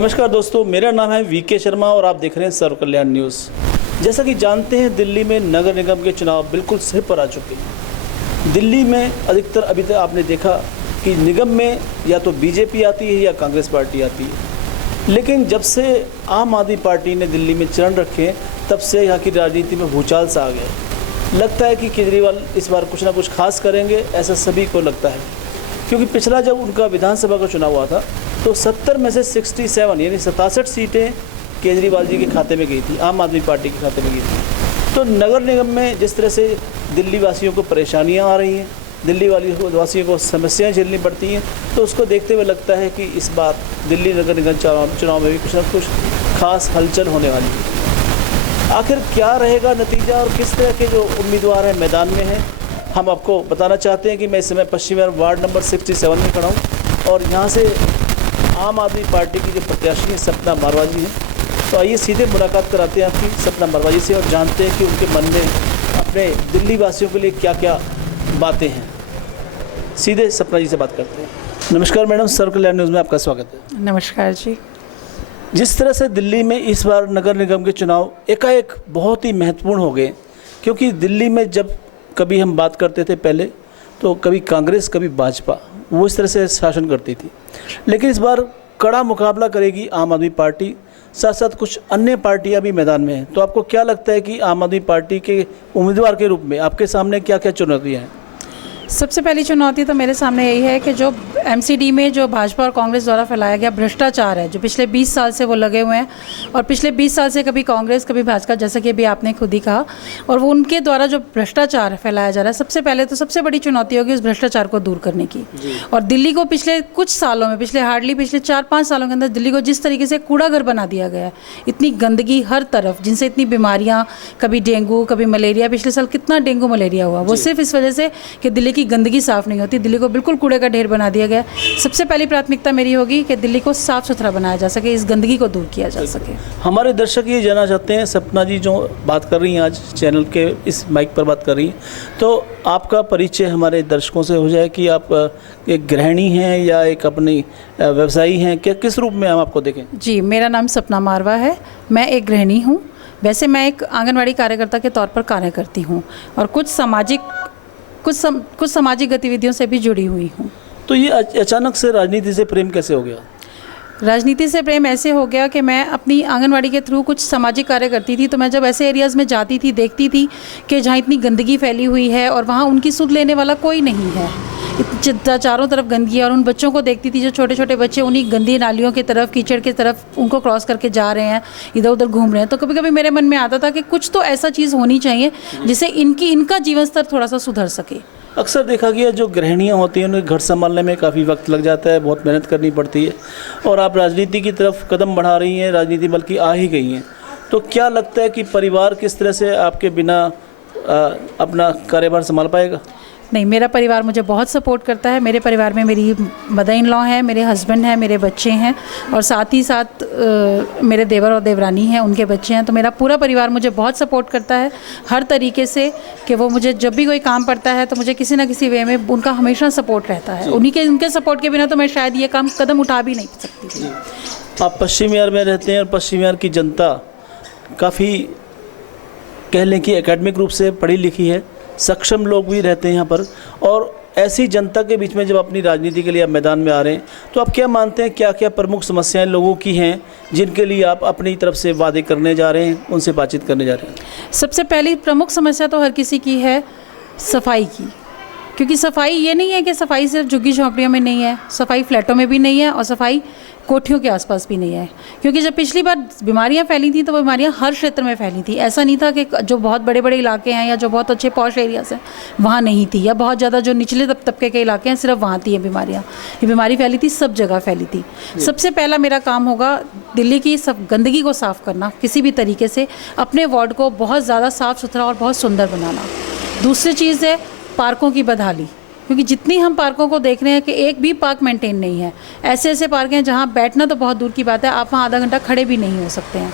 नमस्कार दोस्तों, मेरा नाम है वीके शर्मा और आप देख रहे हैं सर्व कल्याण न्यूज़। जैसा कि जानते हैं, दिल्ली में नगर निगम के चुनाव बिल्कुल सिर पर आ चुके हैं। दिल्ली में अधिकतर अभी तक आपने देखा कि निगम में या तो बीजेपी आती है या कांग्रेस पार्टी आती है, लेकिन जब से आम आदमी पार्टी ने दिल्ली में चरण रखे तब से यहाँ की राजनीति में भूचाल सा आ गया। लगता है कि केजरीवाल इस बार कुछ ना कुछ खास करेंगे, ऐसा सभी को लगता है, क्योंकि पिछला जब उनका विधानसभा का चुनाव हुआ था तो 70 में से 67 यानी 67 सीटें केजरीवाल जी के खाते में गई थी, आम आदमी पार्टी के खाते में गई थी। तो नगर निगम में जिस तरह से दिल्ली वासियों को परेशानियां आ रही हैं, दिल्ली वासियों को समस्याएं झेलनी पड़ती हैं, तो उसको देखते हुए लगता है कि इस बार दिल्ली नगर निगम चुनाव में भी कुछ ना कुछ खास हलचल होने वाली है। आखिर क्या रहेगा नतीजा और किस तरह के जो उम्मीदवार हैं मैदान में हैं, हम आपको बताना चाहते हैं कि मैं इस समय पश्चिम विहार वार्ड नंबर 67 में खड़ा हूँ और यहाँ से आम आदमी पार्टी की जो प्रत्याशी हैं सपना मारवा जी हैं। तो आइए सीधे मुलाकात कराते हैं आपकी सपना मारवा जी से और जानते हैं कि उनके मन में अपने दिल्ली वासियों के लिए क्या क्या बातें हैं। सीधे सपना जी से बात करते हैं। नमस्कार मैडम, सर्व कल्याण न्यूज़ में आपका स्वागत है। नमस्कार जी। जिस तरह से दिल्ली में इस बार नगर निगम के चुनाव एकाएक बहुत ही महत्वपूर्ण हो गए, क्योंकि दिल्ली में जब कभी हम बात करते थे पहले तो कभी कांग्रेस कभी भाजपा वो इस तरह से शासन करती थी, लेकिन इस बार कड़ा मुकाबला करेगी आम आदमी पार्टी, साथ साथ कुछ अन्य पार्टियां भी मैदान में हैं। तो आपको क्या लगता है कि आम आदमी पार्टी के उम्मीदवार के रूप में आपके सामने क्या क्या चुनौतियां हैं? सबसे पहली चुनौती तो मेरे सामने यही है कि जो एमसीडी में जो भाजपा और कांग्रेस द्वारा फैलाया गया भ्रष्टाचार है, जो पिछले 20 साल से वो लगे हुए हैं और पिछले 20 साल से कभी कांग्रेस कभी भाजपा, जैसा कि अभी आपने खुद ही कहा, और वो उनके द्वारा जो भ्रष्टाचार फैलाया जा रहा है, सबसे पहले तो सबसे बड़ी चुनौती होगी उस भ्रष्टाचार को दूर करने की। और दिल्ली को पिछले कुछ सालों में, पिछले 4-5 सालों के अंदर दिल्ली को जिस तरीके से कूड़ा घर बना दिया गया है, इतनी गंदगी हर तरफ, जिनसे इतनी बीमारियाँ, कभी डेंगू कभी मलेरिया, पिछले साल कितना डेंगू मलेरिया हुआ, वो सिर्फ इस वजह से कि दिल्ली की गंदगी साफ नहीं होती, दिल्ली को बिल्कुल कूड़े का ढेर बना दिया गया। सबसे पहली प्राथमिकता मेरी होगी कि दिल्ली को साफ सुथरा बनाया जा सके, इस गंदगी को दूर किया जा सके। हमारे दर्शक ये जानना चाहते हैं, सपना जी जो बात कर रही हैं आज चैनल के इस माइक पर बात कर रही हैं, तो आपका परिचय हमारे दर्शकों से हो जाए कि आप एक गृहिणी हैं या एक अपनी व्यवसायी हैं, क्या किस रूप में हम आपको देखें? जी, मेरा नाम सपना मारवा है, मैं एक गृहिणी हूँ। वैसे मैं एक आंगनवाड़ी कार्यकर्ता के तौर पर कार्य करती हूँ और कुछ सामाजिक गतिविधियों से भी जुड़ी हुई हूँ। तो ये अचानक से राजनीति से प्रेम कैसे हो गया? राजनीति से प्रेम ऐसे हो गया कि मैं अपनी आंगनवाड़ी के थ्रू कुछ सामाजिक कार्य करती थी, तो मैं जब ऐसे एरियाज़ में जाती थी, देखती थी कि जहाँ इतनी गंदगी फैली हुई है और वहाँ उनकी सुध लेने वाला कोई नहीं है, चारों तरफ गंदगी है, और उन बच्चों को देखती थी जो छोटे छोटे बच्चे उन्हीं गंदी नालियों की तरफ, कीचड़ की तरफ उनको क्रॉस करके जा रहे हैं, इधर उधर घूम रहे हैं। तो कभी कभी मेरे मन में आता था कि कुछ तो ऐसा चीज़ होनी चाहिए जिससे इनका जीवन स्तर थोड़ा सा सुधर सके। अक्सर देखा गया जो गृहिणियाँ होती हैं उन्हें घर संभालने में काफ़ी वक्त लग जाता है, बहुत मेहनत करनी पड़ती है, और आप राजनीति की तरफ कदम बढ़ा रही हैं, राजनीति बल्कि आ ही गई हैं। तो क्या लगता है कि परिवार किस तरह से आपके बिना अपना कार्यभार संभाल पाएगा? नहीं, मेरा परिवार मुझे बहुत सपोर्ट करता है। मेरे परिवार में मेरी मदर इन लॉ है, मेरे हस्बैंड हैं, मेरे बच्चे हैं, और साथ ही साथ मेरे देवर और देवरानी हैं, उनके बच्चे हैं। तो मेरा पूरा परिवार मुझे बहुत सपोर्ट करता है हर तरीके से, कि वो मुझे जब भी कोई काम पड़ता है तो मुझे किसी ना किसी वे में उनका हमेशा सपोर्ट रहता है। उनके सपोर्ट के बिना तो मैं शायद ये कदम उठा भी नहीं सकती थी। आप पश्चिम विहार में रहते हैं और पश्चिम विहार की जनता काफ़ी कह लें कि एकेडमिक रूप से पढ़ी लिखी है, सक्षम लोग भी रहते हैं यहाँ पर, और ऐसी जनता के बीच में जब अपनी राजनीति के लिए आप मैदान में आ रहे हैं, तो आप क्या मानते हैं क्या क्या प्रमुख समस्याएं लोगों की हैं जिनके लिए आप अपनी तरफ से वादे करने जा रहे हैं, उनसे बातचीत करने जा रहे हैं? सबसे पहली प्रमुख समस्या तो हर किसी की है सफाई की, क्योंकि सफाई ये नहीं है कि सफाई सिर्फ झुग्गी झोंपड़ियों में नहीं है, सफाई फ्लैटों में भी नहीं है और सफाई कोठियों के आसपास भी नहीं है। क्योंकि जब पिछली बार बीमारियां फैली थी तो वो बीमारियां हर क्षेत्र में फैली थी, ऐसा नहीं था कि जो बहुत बड़े बड़े इलाके हैं या जो बहुत अच्छे पॉश एरियाज हैं वहाँ नहीं थी, या बहुत ज़्यादा जो निचले तबके के इलाके हैं सिर्फ वहाँ थी ये बीमारी फैली थी, सब जगह फैली थी। सबसे पहला मेरा काम होगा दिल्ली की सब गंदगी को साफ़ करना, किसी भी तरीके से अपने वार्ड को बहुत ज़्यादा साफ़ सुथरा और बहुत सुंदर बनाना। दूसरी चीज़ है पार्कों की बदहाली, क्योंकि जितनी हम पार्कों को देख रहे हैं कि एक भी पार्क मेंटेन नहीं है। ऐसे पार्क हैं जहां बैठना तो बहुत दूर की बात है, आप वहां आधा घंटा खड़े भी नहीं हो सकते हैं।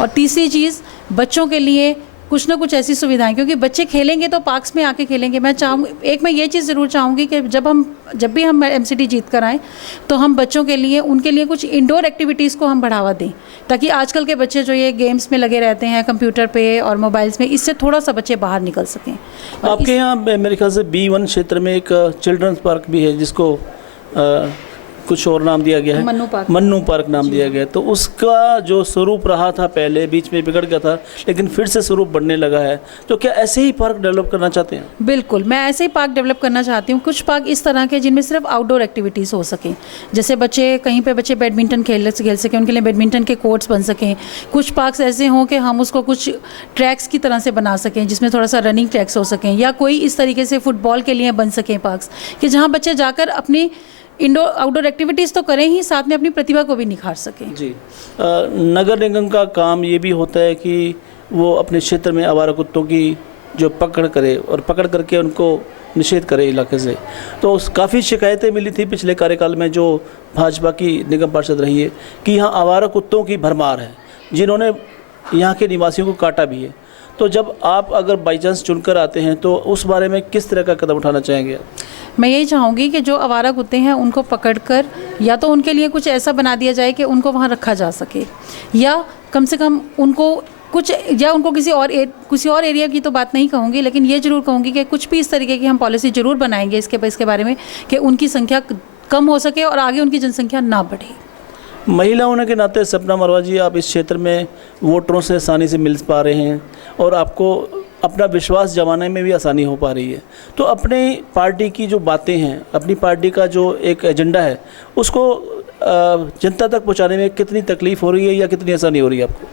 और तीसरी चीज़, बच्चों के लिए कुछ ना कुछ ऐसी सुविधाएं, क्योंकि बच्चे खेलेंगे तो पार्क्स में आके खेलेंगे। मैं ये चीज़ ज़रूर चाहूँगी कि जब भी हम MCD जीत कर आएँ तो हम बच्चों के लिए, उनके लिए कुछ इंडोर एक्टिविटीज़ को हम बढ़ावा दें, ताकि आजकल के बच्चे जो ये गेम्स में लगे रहते हैं कंप्यूटर पे और मोबाइल्स में, इससे थोड़ा सा बच्चे बाहर निकल सकें। आपके यहाँ मेरे ख्याल से B1 क्षेत्र में एक चिल्ड्रंस पार्क भी है, जिसको कुछ और नाम दिया गया है, मन्नू पार्क नाम दिया गया है। तो उसका जो स्वरूप रहा था पहले, बीच में बिगड़ गया था, लेकिन फिर से स्वरूप बढ़ने लगा है। तो क्या ऐसे ही पार्क डेवलप करना चाहते हैं? बिल्कुल, मैं ऐसे ही पार्क डेवलप करना चाहती हूँ। कुछ पार्क इस तरह के जिनमें सिर्फ आउटडोर एक्टिविटीज़ हो सकें, जैसे कहीं पे बच्चे बैडमिंटन खेल सकें, उनके लिए बैडमिंटन के कोर्ट्स बन सकें। कुछ पार्क्स ऐसे हों कि हम उसको कुछ ट्रैक्स की तरह से बना सकें, जिसमें थोड़ा सा रनिंग ट्रैक्स हो सकें, या कोई इस तरीके से फुटबॉल के लिए बन सकें पार्क्स, कि जहाँ बच्चे जाकर अपनी इंडोर आउटडोर एक्टिविटीज़ तो करें ही, साथ में अपनी प्रतिभा को भी निखार सकें। जी, नगर निगम का काम ये भी होता है कि वो अपने क्षेत्र में आवारा कुत्तों की जो पकड़ करे और पकड़ करके उनको निषेध करे इलाके से। तो काफ़ी शिकायतें मिली थी पिछले कार्यकाल में, जो भाजपा की निगम पार्षद रही है, कि यहाँ आवारा कुत्तों की भरमार है, जिन्होंने यहाँ के निवासियों को काटा भी है। तो जब आप अगर बाई चांस चुनकर आते हैं तो उस बारे में किस तरह का कदम उठाना चाहेंगे? मैं यही चाहूँगी कि जो आवारा कुत्ते हैं उनको पकड़कर या तो उनके लिए कुछ ऐसा बना दिया जाए कि उनको वहाँ रखा जा सके, या कम से कम उनको किसी और एरिया की तो बात नहीं कहूँगी, लेकिन ये ज़रूर कहूँगी कि कुछ भी इस तरीके की हम पॉलिसी ज़रूर बनाएंगे इसके बारे में, कि उनकी संख्या कम हो सके और आगे उनकी जनसंख्या ना बढ़े। महिला होने के नाते सपना मरवा जी, आप इस क्षेत्र में वोटरों से आसानी से मिल पा रहे हैं और आपको अपना विश्वास जमाने में भी आसानी हो पा रही है। तो अपने पार्टी की जो बातें हैं, अपनी पार्टी का जो एक एजेंडा है, उसको जनता तक पहुंचाने में कितनी तकलीफ़ हो रही है या कितनी आसानी हो रही है आपको?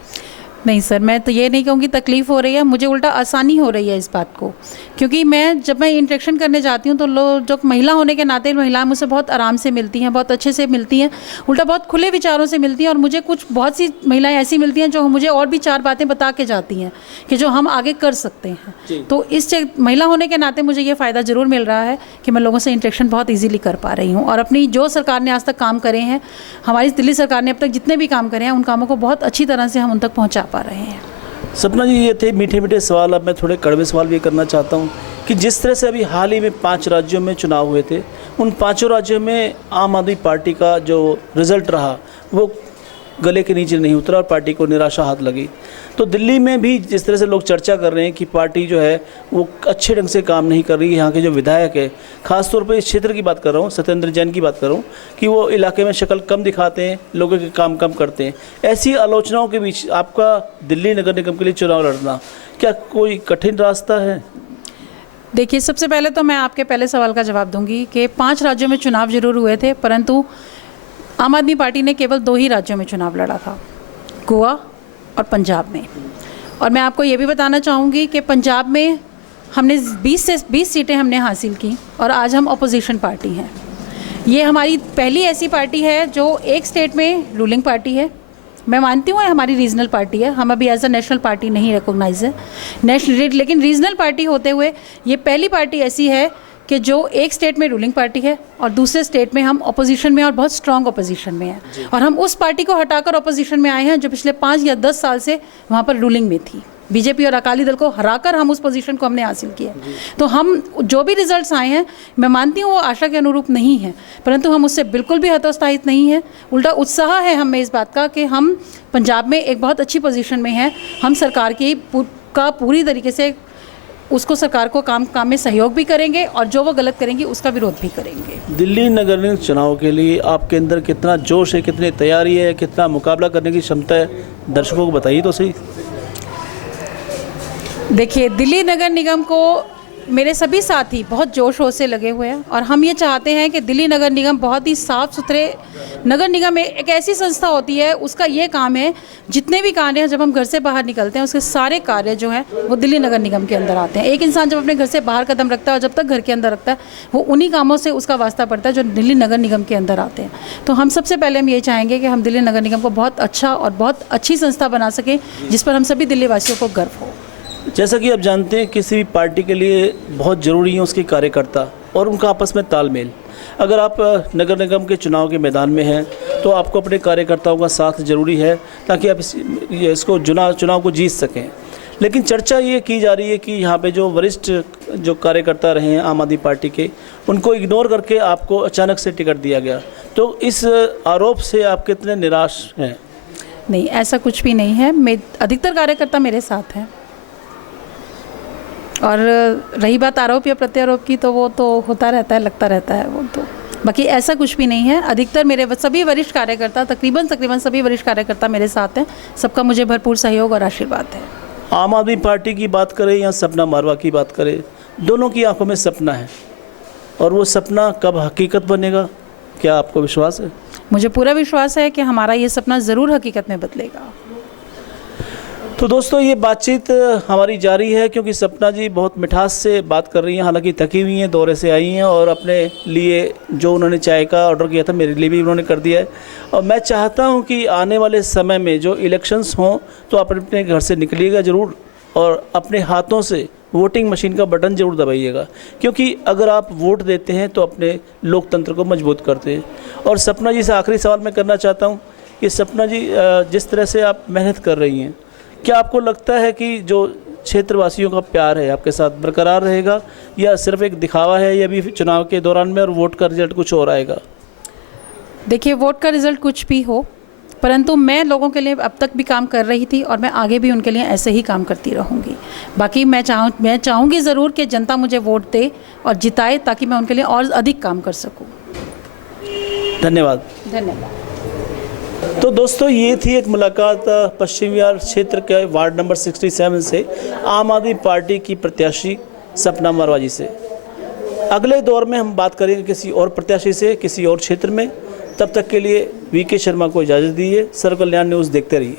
नहीं सर, मैं तो ये नहीं कहूँगी तकलीफ़ हो रही है, मुझे उल्टा आसानी हो रही है इस बात को, क्योंकि जब मैं इंटरेक्शन करने जाती हूँ तो जो महिला होने के नाते महिलाएं मुझसे बहुत आराम से मिलती हैं, बहुत अच्छे से मिलती हैं, उल्टा बहुत खुले विचारों से मिलती हैं। और मुझे बहुत सी महिलाएं ऐसी मिलती हैं जो मुझे और भी 4 बातें बता के जाती हैं कि जो हम आगे कर सकते हैं। तो इस महिला होने के नाते मुझे ये फ़ायदा ज़रूर मिल रहा है कि मैं लोगों से इंटरेक्शन बहुत ईजीली कर पा रही हूँ, और अपनी जो सरकार ने आज तक काम करे हैं, हमारी दिल्ली सरकार ने अब तक जितने भी काम करे हैं, उन कामों को बहुत अच्छी तरह से हम उन तक पहुँचा पा रहे हैं। सपना जी, ये थे मीठे मीठे सवाल। अब मैं थोड़े कड़वे सवाल भी करना चाहता हूँ कि जिस तरह से अभी हाल ही में 5 राज्यों में चुनाव हुए थे, उन 5 राज्यों में आम आदमी पार्टी का जो रिज़ल्ट रहा वो गले के नीचे नहीं उतरा और पार्टी को निराशा हाथ लगी। तो दिल्ली में भी जिस तरह से लोग चर्चा कर रहे हैं कि पार्टी जो है वो अच्छे ढंग से काम नहीं कर रही है, यहाँ के जो विधायक है, खासतौर पर इस क्षेत्र की बात कर रहा हूँ, सत्येंद्र जैन की बात कर रहा हूँ, कि वो इलाके में शक्ल कम दिखाते हैं, लोगों के काम कम करते हैं। ऐसी आलोचनाओं के बीच आपका दिल्ली नगर निगम के लिए चुनाव लड़ना क्या कोई कठिन रास्ता है? देखिए, सबसे पहले तो मैं आपके पहले सवाल का जवाब दूंगी कि 5 राज्यों में चुनाव जरूर हुए थे, परंतु आम आदमी पार्टी ने केवल 2 ही राज्यों में चुनाव लड़ा था, गोवा और पंजाब में। और मैं आपको ये भी बताना चाहूँगी कि पंजाब में हमने 20 सीटें हमने हासिल की और आज हम अपोजिशन पार्टी हैं। ये हमारी पहली ऐसी पार्टी है जो एक स्टेट में रूलिंग पार्टी है। मैं मानती हूँ हमारी रीजनल पार्टी है, हम अभी एज अ नेशनल पार्टी नहीं रिकॉग्नाइज है लेकिन रीजनल पार्टी होते हुए ये पहली पार्टी ऐसी है कि जो एक स्टेट में रूलिंग पार्टी है और दूसरे स्टेट में हम अपोजिशन में और बहुत स्ट्रांग अपोजिशन में हैं। और हम उस पार्टी को हटाकर अपोजिशन में आए हैं जो पिछले 5 या 10 साल से वहाँ पर रूलिंग में थी। बीजेपी और अकाली दल को हराकर हम उस पोजीशन को हमने हासिल किया। तो हम जो भी रिजल्ट्स आए हैं, मैं मानती हूँ वो आशा के अनुरूप नहीं है, परंतु हम उससे बिल्कुल भी हतोत्साहित नहीं हैं। उल्टा उत्साह है हमें इस बात का कि हम पंजाब में एक बहुत अच्छी पोजीशन में हैं। हम सरकार की पूरी तरीके से उसको सरकार को काम में सहयोग भी करेंगे और जो वो गलत करेंगे उसका विरोध भी करेंगे। दिल्ली नगर निगम चुनाव के लिए आपके अंदर कितना जोश है, कितनी तैयारी है, कितना मुकाबला करने की क्षमता है, दर्शकों को बताइए तो सही। देखिए, दिल्ली नगर निगम को मेरे सभी साथी बहुत जोश होश से लगे हुए हैं और हम ये चाहते हैं कि दिल्ली नगर निगम बहुत ही साफ़ सुथरे नगर निगम एक ऐसी संस्था होती है, उसका ये काम है जितने भी कार्य हैं जब हम घर से बाहर निकलते हैं उसके सारे कार्य जो हैं वो दिल्ली नगर निगम के अंदर आते हैं। एक इंसान जब अपने घर से बाहर कदम रखता है और जब तक घर के अंदर रखता है वो उन्हीं कामों से उसका वास्ता पड़ता है जो दिल्ली नगर निगम के अंदर आते हैं। तो हम सबसे पहले हम ये चाहेंगे कि हम दिल्ली नगर निगम को बहुत अच्छा और बहुत अच्छी संस्था बना सकें जिस पर हम सभी दिल्ली वासियों को गर्व हो। जैसा कि आप जानते हैं, किसी भी पार्टी के लिए बहुत ज़रूरी है उसके कार्यकर्ता और उनका आपस में तालमेल। अगर आप नगर निगम के चुनाव के मैदान में हैं तो आपको अपने कार्यकर्ताओं का साथ ज़रूरी है ताकि आप चुनाव को जीत सकें। लेकिन चर्चा ये की जा रही है कि यहाँ पे जो वरिष्ठ जो कार्यकर्ता रहे हैं आम आदमी पार्टी के, उनको इग्नोर करके आपको अचानक से टिकट दिया गया। तो इस आरोप से आप कितने निराश हैं? नहीं, ऐसा कुछ भी नहीं है। मैं अधिकतर कार्यकर्ता मेरे साथ हैं। और रही बात आरोप या प्रत्यारोप की, तो वो तो होता रहता है, लगता रहता है वो तो। बाकी ऐसा कुछ भी नहीं है। अधिकतर मेरे सभी वरिष्ठ कार्यकर्ता, तकरीबन सभी वरिष्ठ कार्यकर्ता मेरे साथ हैं। सबका मुझे भरपूर सहयोग और आशीर्वाद है। आम आदमी पार्टी की बात करें या सपना मारवा की बात करें, दोनों की आंखों में सपना है, और वो सपना कब हकीकत बनेगा, क्या आपको विश्वास है? मुझे पूरा विश्वास है कि हमारा ये सपना ज़रूर हकीकत में बदलेगा। तो दोस्तों, ये बातचीत हमारी जारी है, क्योंकि सपना जी बहुत मिठास से बात कर रही हैं। हालांकि थकी हुई हैं, दौरे से आई हैं, और अपने लिए जो उन्होंने चाय का ऑर्डर किया था मेरे लिए भी उन्होंने कर दिया है। और मैं चाहता हूं कि आने वाले समय में जो इलेक्शंस हों तो आप अपने घर से निकलिएगा ज़रूर, और अपने हाथों से वोटिंग मशीन का बटन ज़रूर दबाइएगा, क्योंकि अगर आप वोट देते हैं तो अपने लोकतंत्र को मजबूत करते हैं। और सपना जी से आखिरी सवाल मैं करना चाहता हूँ कि सपना जी, जिस तरह से आप मेहनत कर रही हैं, क्या आपको लगता है कि जो क्षेत्रवासियों का प्यार है आपके साथ बरकरार रहेगा, या सिर्फ एक दिखावा है ये भी चुनाव के दौरान में, और वोट का रिजल्ट कुछ और आएगा? देखिए, वोट का रिज़ल्ट कुछ भी हो, परंतु मैं लोगों के लिए अब तक भी काम कर रही थी, और मैं आगे भी उनके लिए ऐसे ही काम करती रहूँगी। बाकी मैं चाहूँगी ज़रूर कि जनता मुझे वोट दे और जिताए, ताकि मैं उनके लिए और अधिक काम कर सकूँ। धन्यवाद। धन्यवाद। तो दोस्तों, ये थी एक मुलाकात पश्चिम विहार क्षेत्र के वार्ड नंबर 67 से आम आदमी पार्टी की प्रत्याशी सपना मारवा जी से। अगले दौर में हम बात करेंगे किसी और प्रत्याशी से, किसी और क्षेत्र में। तब तक के लिए वीके शर्मा को इजाज़त दीजिए। सर्व कल्याण न्यूज़ देखते रहिए।